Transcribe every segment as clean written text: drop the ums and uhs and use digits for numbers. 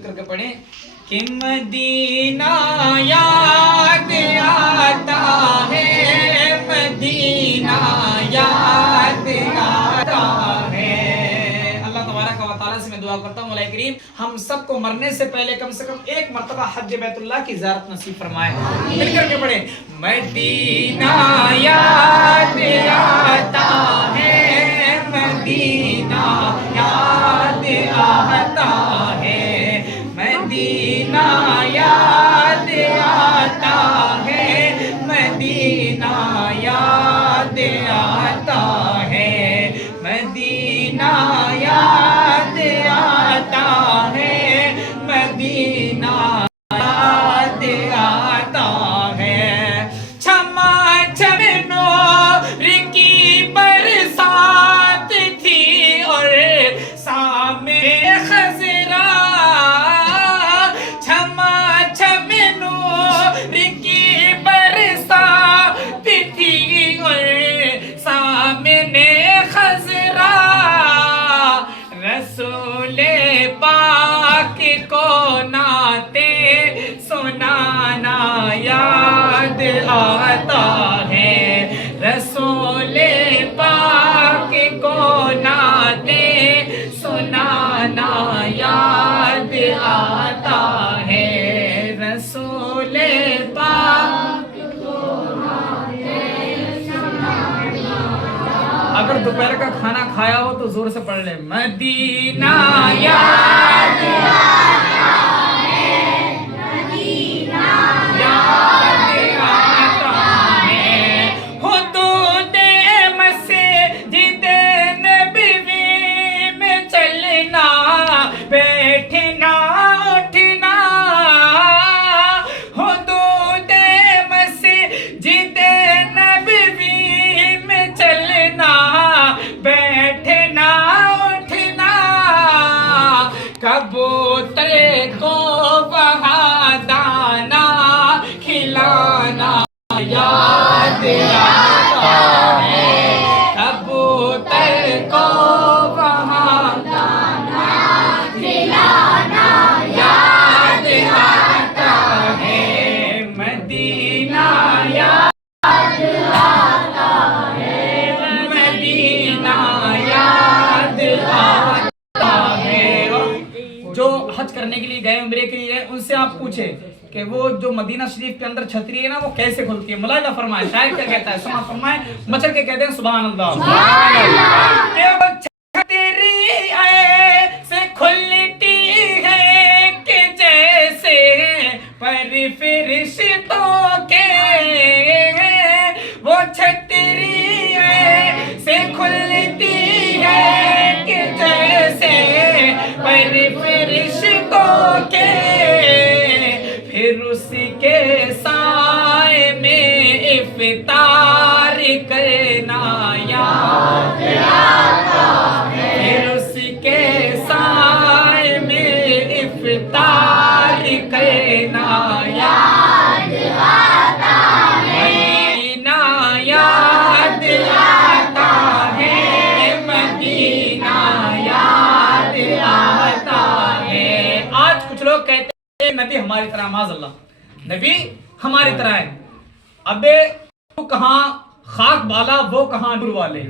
मिल करके पढ़े कि मदीना याद आता है, मदीना याद आता है। अल्लाह तबारक व तआला से मैं दुआ करता हूँ मौला करीम हम सबको मरने से पहले कम से कम एक मर्तबा हज बैतुल्लाह की ज़ियारत नसीब फरमाए। मिल करके पढ़े मदीना याद आता है, मदीना याद आता है, मदीना याद आता है, मदीना याद आता है, मदीना याद आता है, मदीना याद आता है। क्षमा चरणों की बरसात थी और सामने खजरा, क्षमा चरणों की बरसात थी और सामने खजरा, रसूले पाक को नाते सुनाना याद आता है, रसूले पाक को नाते सुनाना याद आता है, रसूले पाक को नाते सुनाना। अगर दोपहर का खाना खाया हो तो जोर से पढ़ ले मदीना याद आता है, मदीना याद आता है। हुदूदे मस्जिदे नबवी में चलना बैठना उठना, हुदूदे मस्जिदे नबवी में चलना बैठना उठना, कबूतर को वहाँ दाना खिलाना याद आता है, कबूतर को वहाँ दाना खिलाना याद आता है, मदीना याद आता है, मदीना याद आता है। जो हज करने के लिए गए उम्रे के लिए गए उनसे आप पूछे कि वो जो मदीना शरीफ के अंदर छतरी है ना वो कैसे खुलती है। मुलाहिजा फरमाए शायद क्या कहता है, समा फरमाए मचल के कहते हैं सुभान अल्लाह, सुभान अल्लाह। कि वो छतरी ऐसे खुलती है कि जैसे पर फरिश्तों के, वो छतरी ऐसे खुलती है कि जैसे पर फरिश्तों के, फिर उसके साए में इफ्तार करना याद आता है, फिर उसके साए में इफ्तार करना याद आता है, मदीना याद आता है, मदीना याद आता है। आज कुछ लोग कहते हैं नबी हमारी तरह, माज़अल्लाह नबी हमारी तरह है। अबे तू कहाँ खाक वाला वो कहाँ नूर वाले,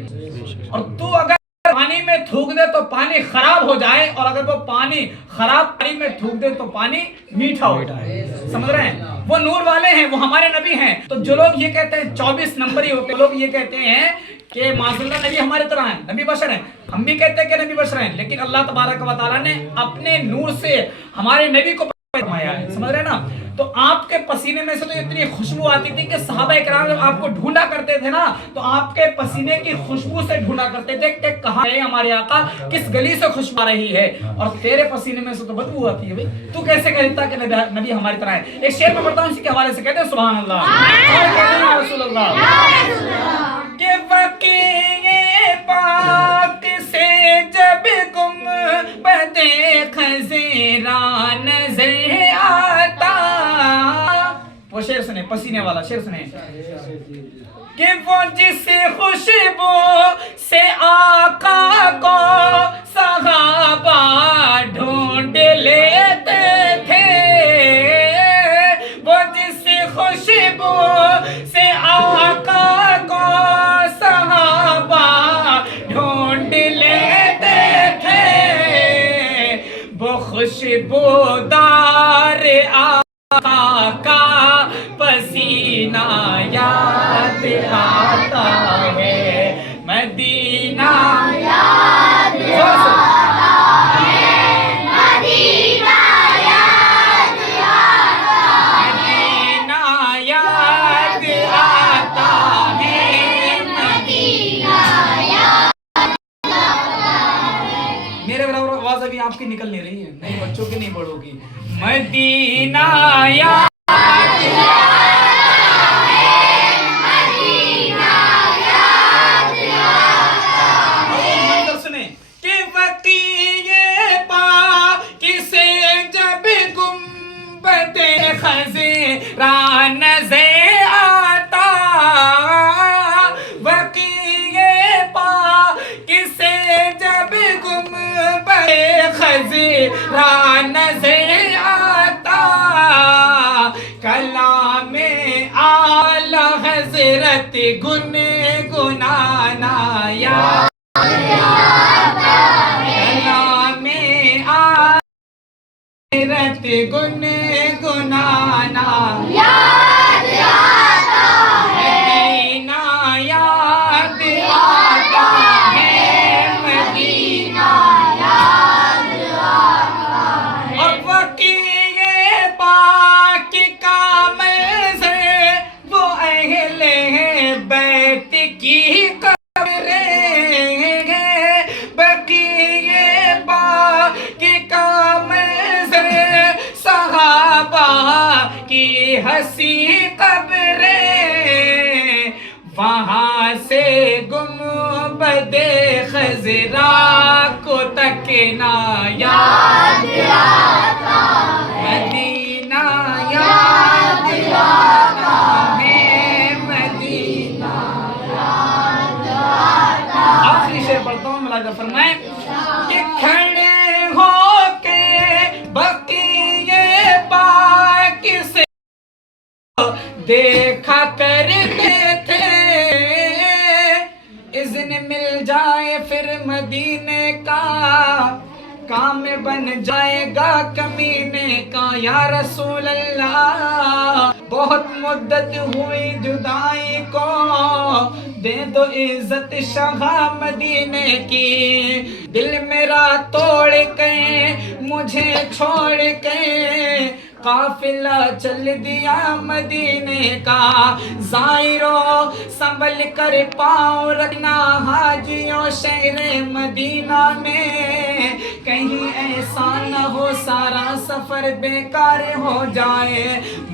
और तू अगर पानी में थूक दे तो पानी खराब हो जाए, और अगर वो पानी खराब पानी में थूक दे तो पानी मीठा हो जाए। समझ रहे हैं, वो नूर वाले हैं, वो हमारे नबी हैं। तो जो लोग ये कहते हैं 24 नंबर ही होते हैं, लोग ये कहते हैं कि माज़अल्लाह नबी हमारे तरह हैं, नबी बशर हैं, हम भी कहते हैं कि नबी बशर हैं, लेकिन अल्लाह तबारक व तआला ने अपने नूर से हमारे नबी को फरमाया है। समझ रहे हैं ना। तो आपके पसीने में से तो इतनी खुशबू आती थी कि सहाबा इकराम जब आपको ढूंढा करते थे ना तो आपके पसीने की खुशबू से ढूंढा करते थे कि कहाँ है हमारे आका, किस गली से खुशबू आ रही है, और तेरे पसीने में से तो बदबू आती है। भाई तू कैसे कहता कि नबी हमारी तरह है। एक शेर में पढ़ता हूँ इसी के हवाले से, कहते हैं सुभान अल्लाह, रसूल अल्लाह के वकीए पाक से जब गुंबदे खज़रा नजर आता, वो शेर सुने, पसीने वाला शेर सुने, कि वो जिस खुशबू से आका को सहाबा ढूंढ लेते خوشبودار آقا کا پسینہ یاد آتا ہے، مدینہ یاد آتا ہے، مدینہ یاد آتا ہے، مدینہ یاد آتا ہے، مدینہ یاد آتا ہے۔ میرے برابر آواز ابھی آپ کی نکل نہیں رہی ہے، نہیں بچوں کی نہیں پڑھو گی۔ مدینہ یاد خزران سے آتا، وقیع پاک سے جب گنبد خزران سے آتا، کلام اعلی حضرت گنگنانا یاد آتا ہے، کلام حضرت گنگنانا یاد آتا ہے، مدینہ یاد آتا ہے، مدینہ یاد آتا ہے۔ اور وقیع پاک کا منظر وہ اہل بیت کی قبریں ہیں، وقیع پاک کا صحابہ کی ہنسی قبریں، وہاں سے گنبد خضرا کو تکنا یاد آتا ہے، مدینہ یاد آتا ہے، مدینہ یاد آتا ہے۔ آخری شعر پڑھتا ہوں، ملاحظہ فرمائیں کہ کھڑے ہو کے بقیع پاک سے دیکھا کرتے تھے، اذن مل جائے پھر مدینے کا، کام بن جائے گا کمینے کا۔ یا رسول اللہ بہت مدت ہوئی جدائی کو، دے دو عزت شاہ مدینے کی، دل میرا توڑ کے مجھے چھوڑ کے قافلہ چل دیا مدینے کا۔ زائروں سنبھل کر پاؤں رکھنا حاجیوں شہر مدینہ میں، کہیں ایسا نہ ہو سارا سفر بیکار ہو جائے،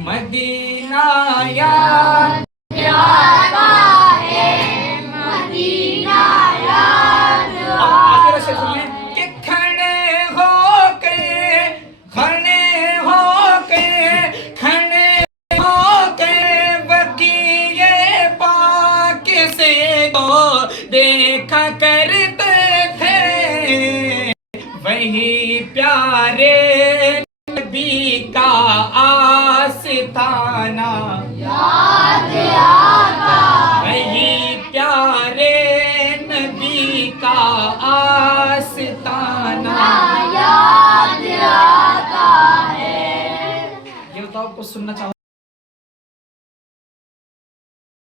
مدینہ یاد آتا ہے، مدینہ یاد آتا ہے۔ کہ کھڑے ہو کے وقیع پاک سے تو دیکھا کرتے تھے، وہی پیارے نبی کا آستانہ یاد آتا ہے، وہی پیارے نبی کا آستانہ یاد آتا ہے۔ یہ بتاؤ کچھ سننا چاہو